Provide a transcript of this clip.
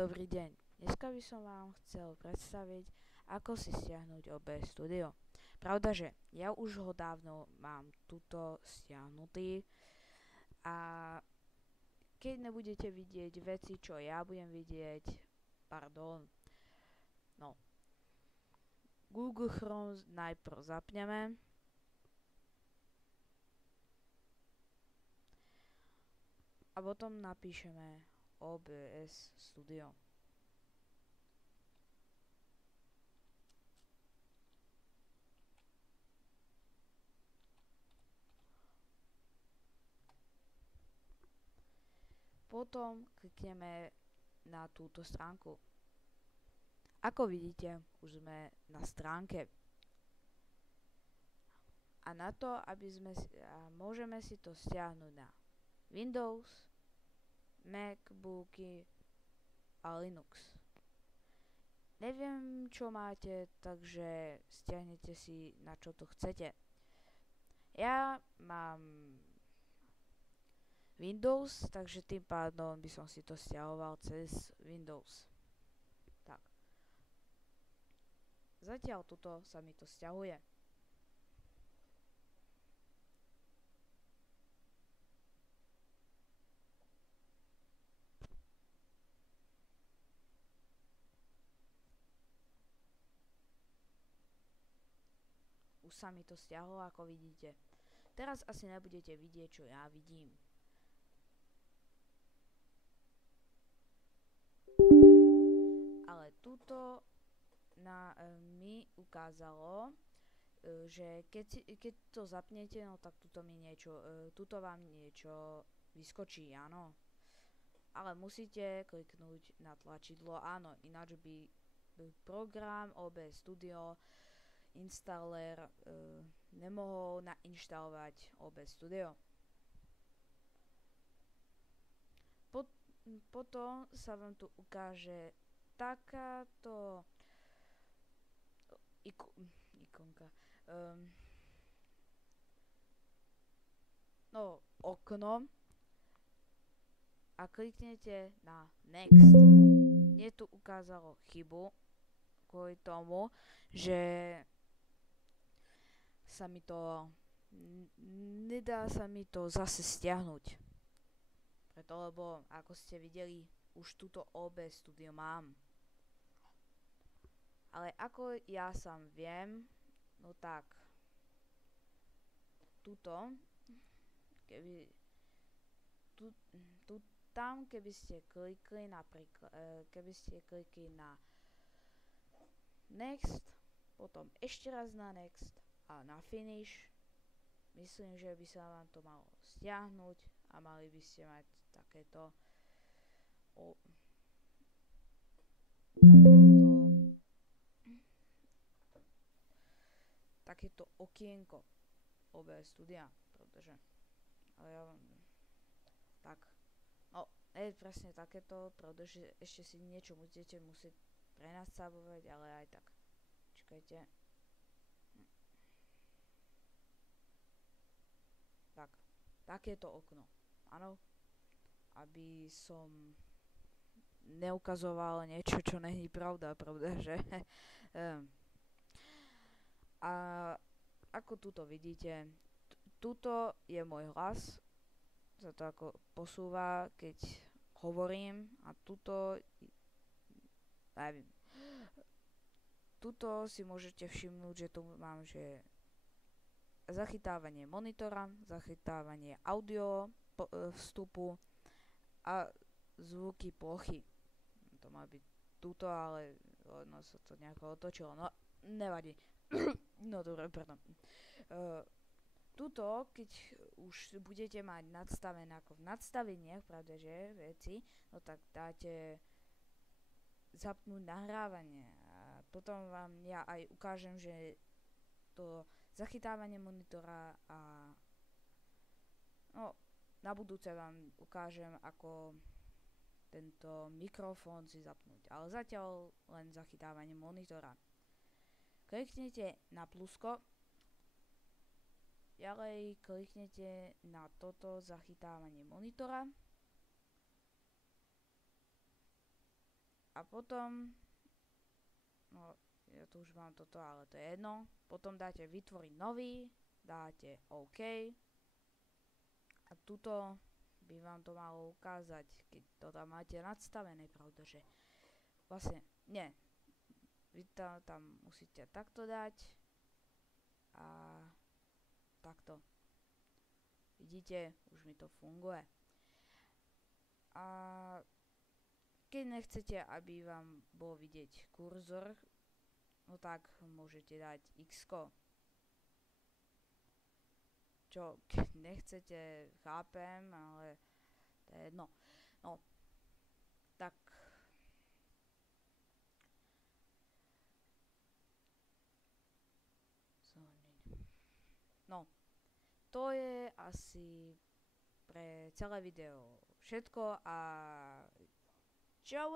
Dobrý deň. Dneska by som vám chcel predstaviť, ako si stiahnuť OBS Studio. Pravda, že ja už ho dávno mám tuto stiahnutý a keď nebudete vidieť veci, čo ja budem vidieť, no, Google Chrome najprv zapneme a potom napíšeme OBS Studio. Potom klikneme na túto stránku. Ako vidíte, už sme na stránke. A na to, môžeme si to stiahnuť na Windows, MacBooky a Linux. Neviem, čo máte, takže stiahnete si, na čo to chcete. Ja mám Windows, takže tým pádom by som si to stiahoval cez Windows. Tak. Zatiaľ tuto sa mi to stiahuje. Už sa mi to stiahlo, ako vidíte. Teraz asi nebudete vidieť, čo ja vidím. Ale tuto mi ukázalo, že keď to zapnete, no tak tuto vám niečo vyskočí, áno. Ale musíte kliknúť na tlačidlo áno, ináč by program OBS Studio installer nemohol nainštalovať OBS Studio. Potom sa vám tu ukáže takáto ikonka. Okno a kliknete na Next. Mne tu ukázalo chybu kvôli tomu, že nedá sa mi to zase stiahnuť. Preto, lebo ako ste videli, už túto OBS Studio mám. Ale ako ja sám viem, no tak tuto, keby ste klikli napríklad, keby ste klikli na Next, potom ešte raz na Next a na Finish, myslím, že by sa vám to malo stiahnuť a mali by ste mať takéto okienko OBS Studia, pretože presne takéto, pretože ešte si niečo budete musieť prenastavovať, ale aj tak. Čakajte. Tak, takéto okno, áno, aby som neukazoval niečo, čo není pravda, že? A ako tuto vidíte, tuto je môj hlas, sa to ako posúva, keď hovorím a neviem. Tuto si môžete všimnúť, že tu mám, že zachytávanie monitora, zachytávanie audio vstupu a zvuky plochy. To má byť tuto, ale sa to nejako otočilo. No, nevadí. No dobre, pardon. Tuto, keď už budete mať nadstavené ako v nadstaveniach, pravda, že veci, no tak dáte zapnúť nahrávanie. A potom vám ja aj ukážem, že to zachytávanie monitora a na budúce vám ukážem, ako tento mikrofón si zapnúť. Ale zatiaľ len zachytávanie monitora. Kliknete na plusko, ďalej kliknete na toto zachytávanie monitora A potom, no ja tu už mám toto, ale to je jedno. Potom dáte vytvoriť nový, dáte OK. A tuto by vám to malo ukázať, keď to tam máte nadstavené, pravda, že vlastne, nie, vy tam musíte takto dať a takto. Vidíte, už mi to funguje. A keď nechcete, aby vám bol vidieť kurzor, no tak môžete dať X-ko. Čo, keď nechcete, chápem, ale to je jedno. No, tak no, to je asi pre celé video všetko a čau!